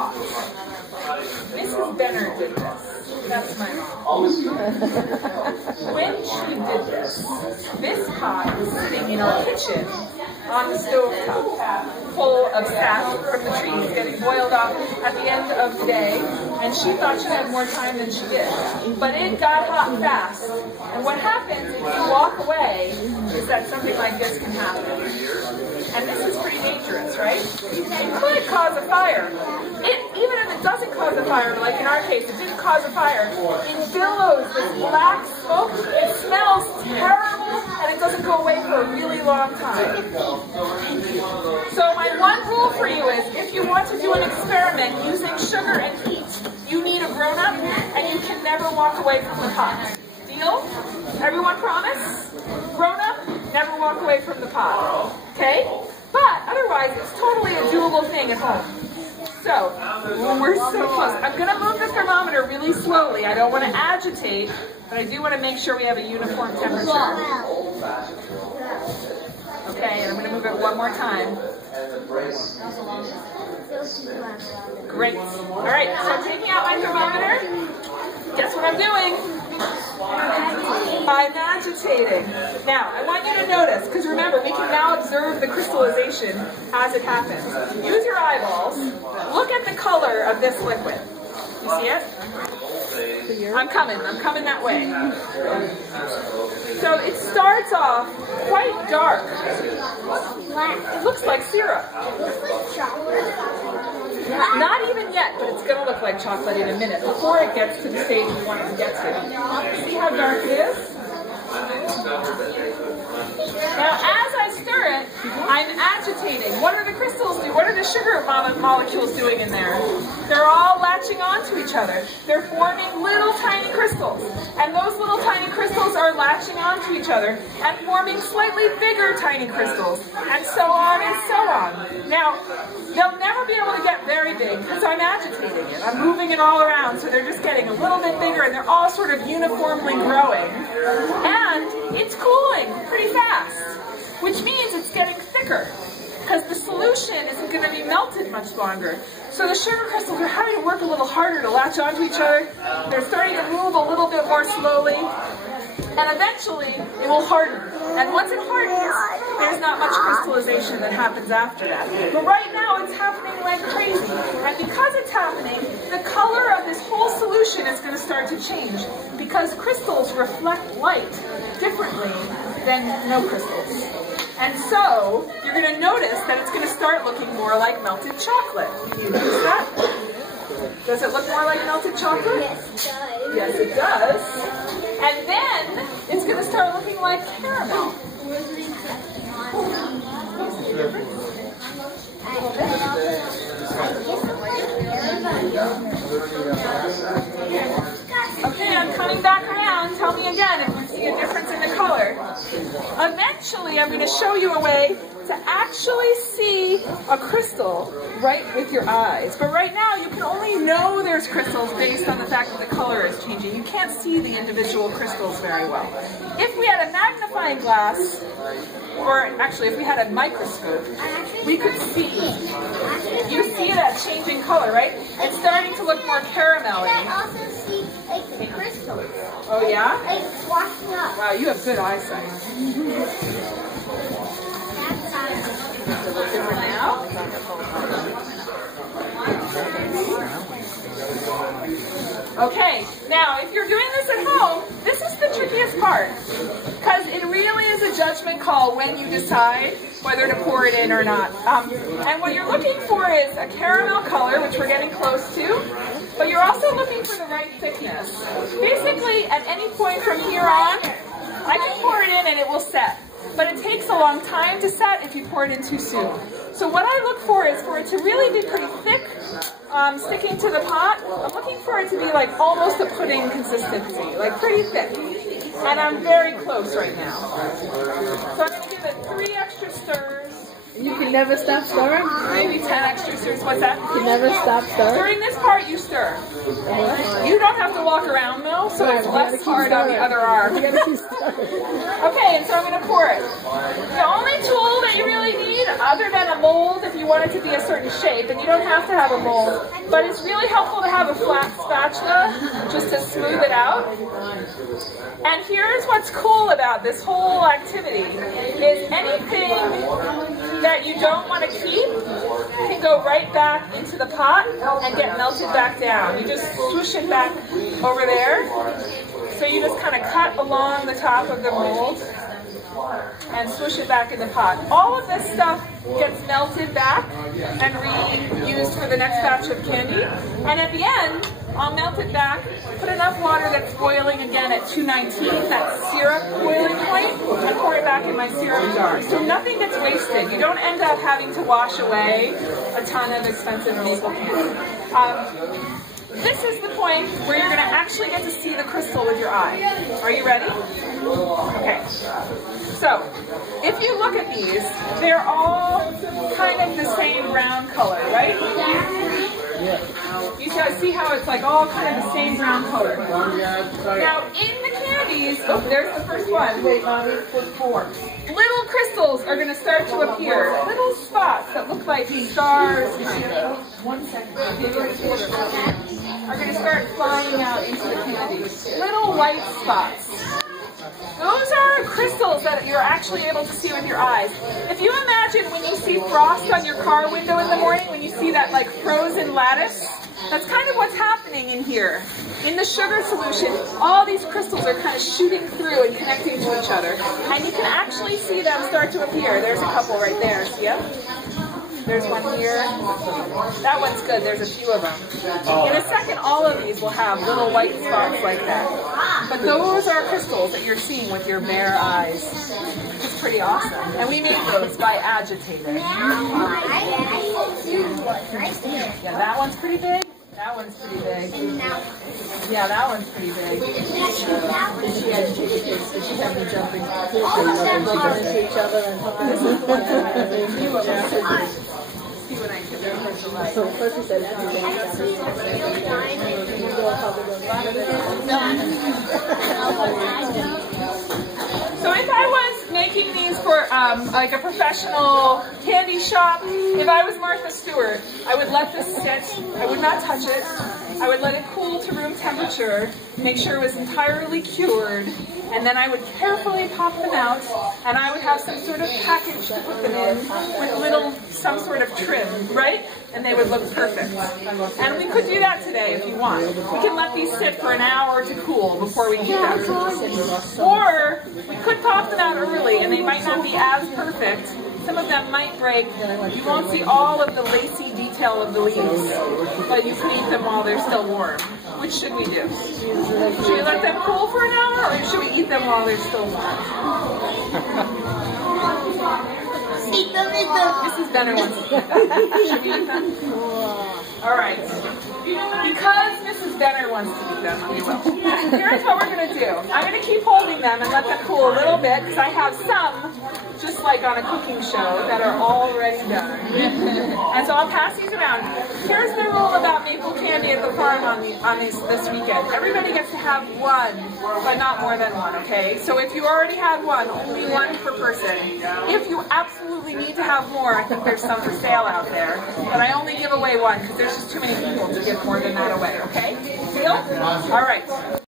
pot. Mrs. Benner did this. That's my mom. When she did this pot was sitting in our kitchen on the stove top, full of sap from the trees getting boiled off at the end of the day, and she thought she had more time than she did. But it got hot fast, and what happens if you walk away is that something like this can happen. And this is pretty dangerous, right? It could cause a fire. Even if it doesn't cause a fire, like in our case, it didn't cause a fire, it billows this black smoke, it smells terrible, and it doesn't go away for a really long time. So my one rule for you is, if you want to do an experiment using sugar and heat, you need a grown-up, and you can never walk away from the pot. Deal? Everyone promise? Grown-up, never walk away from the pot. Okay? But otherwise, it's totally a doable thing at home. So, we're so close. I'm going to move the thermometer really slowly. I don't want to agitate, but I do want to make sure we have a uniform temperature. Okay, and I'm going to move it one more time. Great. All right, so taking out my thermometer, guess what I'm doing? I'm agitating. Now, I want you to notice, because remember, we can now observe the crystallization as it happens. Use your eyeballs. Look at the color of this liquid. You see it? I'm coming that way. So it starts off quite dark. It looks like syrup. Not even yet, but it's going to look like chocolate in a minute, before it gets to the stage we want it to get to. See how dark it is? Now, as I stir it, I'm agitating. What are the crystals doing? What are the sugar molecules doing in there? They're all latching onto each other. They're forming little tiny crystals. And those little tiny crystals are latching onto each other and forming slightly bigger tiny crystals. And so on and so on. Now, they'll never be able to get very big because I'm agitating it. I'm moving it all around, so they're just getting a little bit bigger, and they're all sort of uniformly growing. And it's cooling pretty fast, which means it's getting thicker, because the solution isn't going to be melted much longer. So the sugar crystals are having to work a little harder to latch onto each other. They're starting to move a little bit more slowly, and eventually it will harden. And once it hardens, there's not much crystallization that happens after that. But right now it's happening like crazy. And because it's happening, the color of this whole solution is going to start to change, because crystals reflect light differently than no crystals. And so, you're going to notice that it's going to start looking more like melted chocolate. Do you notice that? Does it look more like melted chocolate? Yes, it does. And then, it's going to start looking like caramel. Okay, I'm coming back around. Tell me again if you see a difference in the color. Eventually, I'm going to show you a way to actually see a crystal right with your eyes. But right now, you can only know there's crystals based on the fact that the color is changing. You can't see the individual crystals very well. If we had a magnifying glass, or actually if we had a microscope, we could see. You see that changing color, right? It's starting to look more caramelly. I also see like crystals. Oh yeah? Like washing up. Wow, you have good eyesight. It's a little different now. Okay, now if you're doing this at home, this is the trickiest part, because it really is a judgment call when you decide whether to pour it in or not. And what you're looking for is a caramel color, which we're getting close to, but you're also looking for the right thickness. Basically, at any point from here on, I can pour it in and it will set. But it takes a long time to set if you pour it in too soon. So what I look for is for it to really be pretty thick, sticking to the pot. I'm looking for it to be like almost a pudding consistency, like pretty thick. And I'm very close right now. So I'm going to give it 3 extra stirs. You can You never stop stirring? Maybe 10 extra stirs. What's that? You never stop stirring? During this part, you stir. You don't have to walk around though, so it's less hard on the other arm. You gotta keep stirring. Okay, and so I'm going to pour it. The only tool that you really need, other than a mold if you want it to be a certain shape, and you don't have to have a mold, but it's really helpful to have a flat spatula just to smooth it out. And here's what's cool about this whole activity, is anything that you don't want to keep can go right back into the pot and get melted back down. You just swoosh it back over there. So you just kind of cut along the top of the mold and swoosh it back in the pot. All of this stuff gets melted back and reused for the next batch of candy. And at the end, I'll melt it back, put enough water that's boiling again at 219, that syrup boiling point, and pour it back in my syrup jar. So nothing gets wasted. You don't end up having to wash away a ton of expensive maple candy. This is the point where you're going to actually get to see the crystal with your eye. Are you ready? Okay. So, if you look at these, they're all kind of the same brown color, right? You guys see how it's like all kind of the same brown color. Now, in the candies, oh, there's the first one. Wait, Mommy, put 4. Little crystals are going to start to appear. Little spots that look like stars. 1 second. Are going to start flying out into the candies. Little white spots. Those are crystals that you're actually able to see with your eyes. If you imagine when you see frost on your car window in the morning, when you see that like frozen lattice, that's kind of what's happening in here. In the sugar solution, all these crystals are kind of shooting through and connecting to each other. And you can actually see them start to appear. There's a couple right there, see them? There's one here. That one's good. There's a few of them. In a second, all of these will have little white spots like that. But those are crystals that you're seeing with your bare eyes. It's pretty awesome. And we made those by agitating. Yeah, that one's pretty big. That one's pretty big. Yeah, that one's pretty big. Did she agitate the kids? Did she have them jumping into each other and this is the one that has a few of them. See when I can do the light. So first he said so if I was making these for like a professional candy shop, if I was Martha Stewart, I would let this sit. I would not touch it. I would let it cool to room temperature, make sure it was entirely cured, and then I would carefully pop them out, and I would have some sort of package to put them in with some sort of trim, right? And they would look perfect. And we could do that today if you want. We can let these sit for an hour to cool before we eat them. Or we could pop them out early, and they might not be as perfect. Some of them might break. You won't see all of the lacy detail of the leaves, but you can eat them while they're still warm. Which should we do? Should we let them cool for an hour, or should we eat them while they're still warm? Eat them, eat them. Mrs. Benner wants to eat them. Should we eat them? All right. Because Mrs. Benner wants to eat them, we will. Here's what we're going to do. I'm going to keep holding them and let them cool a little bit, because I have some, just like on a cooking show, that are already done. And so I'll pass these around. Here's the rule about maple candy at the farm this weekend. Everybody gets to have one, but not more than one, okay? So if you already had one, only one per person. If you absolutely need to have more, I think there's some for sale out there. But I only give away one, because there's just too many people to give more than that away, okay? Deal? All right.